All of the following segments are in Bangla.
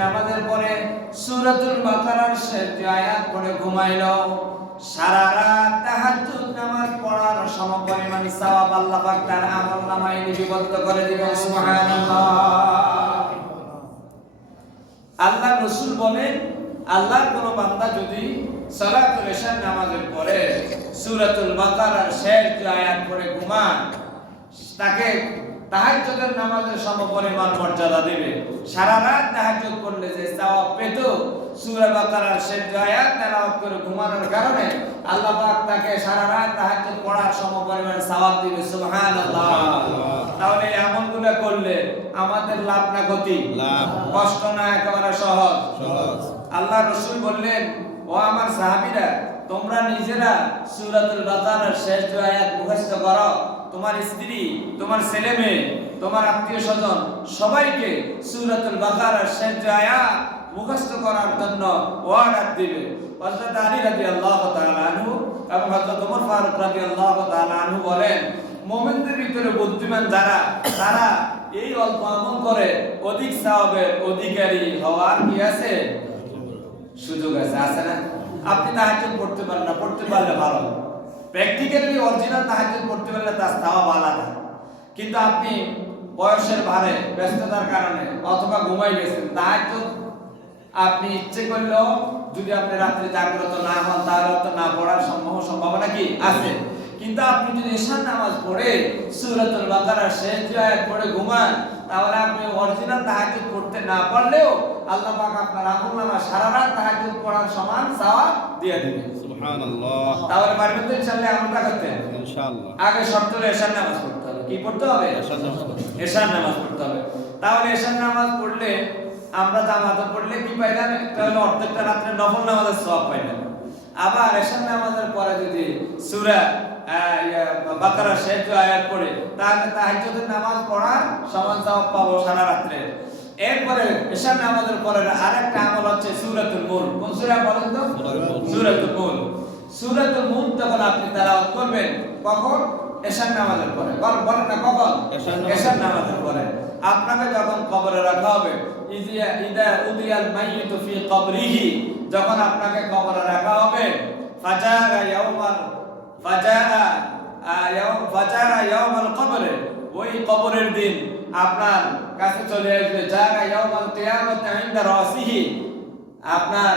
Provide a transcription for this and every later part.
নামাজের পরে সূরাতুল বাকারার শেষ যে আয়াত পড়ে ঘুমাইলো, সারা রাত তাহাজ্জুদ নামাজ পড়ার সমপরিমাণ সওয়াব আল্লাহ পাক তার আমলনামায় লিপিবদ্ধ করে দিবেন। সুবহানাল্লাহ। আল্লাহ রাসূল বলেন, আল্লাহর কোন বান্দা যদি সালাতুল ইশার নামাজের পরে সূরাতুল বাকারার শেষ যে আয়াত পড়ে ঘুমান, তাকে তাহাজ্জুদের নামাজের সমপরিমাণ মর্যাদা দিবে। সারা রাত তাহাজ্জুদ করলে যে সওয়াব পেত, সূরা বাকারার শেষ যে আয়াত তেলাওয়াত করে ঘুমানোর কারণে আল্লাহ পাক তাকে সারা রাত তাহাজ্জুদ পড়ার সমপরিমাণ সওয়াব দিবে। সুবহানাল্লাহ। তাহলে এই আমলগুলো করলে আমাদের লাভ না ক্ষতি? লাভ। কষ্ট না, একেবারে সহজ। সহজ। আল্লাহ রাসূল বললেন, ও আমার সাহাবীরা, তোমরা নিজেরা সূরাতুল বাকারার শেষ যে আয়াত মুখস্থ করো, তোমার স্ত্রী, তোমার ছেলে মেয়ে, তোমার আত্মীয় স্বজন সবাইকে সূরাতুল বাকারার শেষ যে আয়াত মুখস্থ করার জন্য অর্ডার দিবে। হযরত আলী রাদিয়াল্লাহু তাআলা আনহু এবং হযরত ওমর ফারুক রাদিয়াল্লাহু তাআলা আনহু বলেন, মুমিনদের ভিতরে বুদ্ধিমান যারা, তারা এই অল্প আমল করে অধিক সওয়াবের অধিকারী হওয়ার কি আছে? সুযোগ আছে। আছে না? আপনি তাহাজ্জুদ পড়তে পারেন না, পড়তে পারলে ভালো। প্র্যাকটিক্যালি অরিজিনাল তাহাজ্জুদ পড়তে পারলে তার সওয়াব আলাদা। কিন্তু আপনি বয়সের ভারে, ব্যস্ততার কারণে অথবা ঘুমাই গেছেন, তাহাজ্জুদ আপনি ইচ্ছে করলেও যদি আপনি রাত্রে জাগ্রত না হন, তাহলে তো না পড়ার সম্ভাবনা কি আছে। কিন্তু আপনি যদি ইশার নামাজ পড়ে সূরাতুল বাকারার শেষ যে আয়াত পড়ে ঘুমান, তাহলে আপনি অরিজিনাল তাহাজ্জুদ পড়তে না পারলেও আল্লাহ পাক আপনার আমলনামা সারা রাত তাহাজ্জুদ পড়ার সমান সওয়াব দিয়ে দিবেন। সুবহানাল্লাহ। তাহলে পারবেন তো ইনশাআল্লাহ আমলটা করতে? ইনশাআল্লাহ। আগে শর্ত হলো ইশার নামাজ পড়তে হবে। কি পড়তে হবে? ইশার নামাজ পড়তে হবে। তাহলে ইশার নামাজ পড়লে আমরা জামাতে পড়লে কি পাইলাম? একটা হলো অর্ধেকটা রাত্রে নফল নামাজের সওয়াব পাইলাম। আবার ইশার নামাজের পরে যদি সূরা বাকারার শেষ যে আয়াত পড়ে, তাহলে তাহাজ্জুদের নামাজ পড়ার সমান সওয়াব পাবো সারা রাত্রে। এরপরে ইশার নামাজের পরে আরেকটা আমল হচ্ছে সূরাতুল মুলক। কোন সূরা বলেন তো? সূরাতুল মুলক। সূরাতুল মুলক যখন আপনি তেলাওয়াত করবেন, কখন? ইশার নামাজের পরে। বলেন না কখন? ইশার নামাজের পরে। আপনাকে যখন কবরে রাখা হবে, ইদা উদিয়াল মাইয়িতু ফি কবরিহি, যখন আপনাকে কবরে রাখা হবে, ফাজারা ইয়াউমাল কবর, ওই কবরের দিন আপনার কাছে চলে আসবে। জাগা ইয়াউমাল কিয়ামাতি ইনদা রাসিহি, আপনার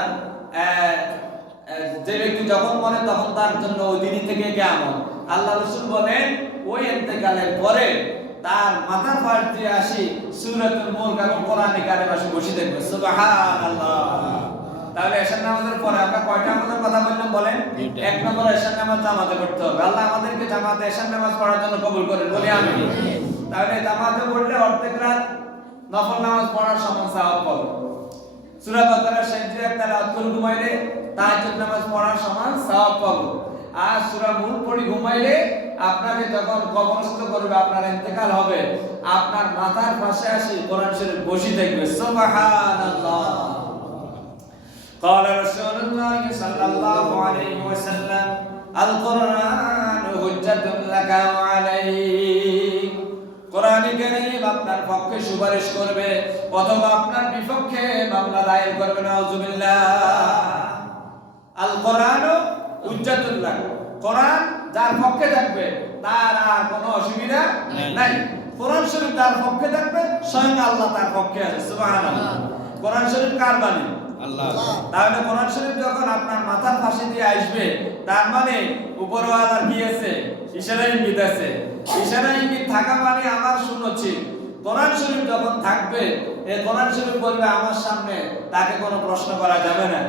যে ব্যক্তি যখন মরে তখন তার জন্য ওই দিন থেকে কিয়ামত। আল্লাহ রাসূল বলেন, ওই ইন্তেকালের পরে তার মাথার পাশ দিয়ে আসি সূরাতুল মুলক এবং কোরআনে কারিম আসে বসে দেখবে। সুবহানাল্লাহ। তাহলে ইশার নামাজের পরে আমরা কয়টা আমাদের কথা বললাম বলেন? এক নম্বর, ইশার নামাজ জামাতে পড়তে হবে। আল্লাহ আমাদেরকে জামাতে ইশার নামাজ পড়ার জন্য কবুল করেন, বলি আমিন। তাহলে জামাতে পড়লে অর্ধেক রাত নফল নামাজ পড়ার সমান সওয়াব পাবো। সূরা বাকারার শেষ যে আয়াত তেলাওয়াত করে ঘুমাইলে তাহাজ্জুদ নামাজ পড়ার সমান সওয়াব পাবো। আর সূরা মুলক পড়ে ঘুমাইলে আপনাকে যখন কবরস্থ করবে, আপনার ইন্তেকাল হবে, আপনার মাথার পাশে আসি কোরআন শরীফ বসে থাকবে। সুবহানাল্লাহ। قال رسول الله صلى الله عليه وسلم القرآن حجة لك وعليك। কোরআন কারীম আপনার পক্ষে সুপারিশ করবে অথবা আপনার বিপক্ষে মামলা দায়ের করবে। নাউজুবিল্লাহ। আল কোরআন হুজ্জাতুল লাক, কোরআন যার পক্ষে থাকবে তার আর কোনো অসুবিধা নাই। কোরআন শরীফ যার পক্ষে থাকবে, স্বয়ং আল্লাহ তার পক্ষে আছে। সুবহানাল্লাহ। কোরআন শরীফ কার বাণী? আল্লাহ। তাহলে কোরআন শরীফ যখন আপনার মাথার পাশে দিয়ে আসবে, তার মানে উপরওয়ালার কি আছে? ইশারা ইঙ্গিত আছে। ইশারা ইঙ্গিত থাকা মানে আমার শুনছি। কোরআন শরীফ যখন থাকবে, এই কোরআন শরীফ বলবে আমার সামনে তাকে কোনো প্রশ্ন করা যাবে না।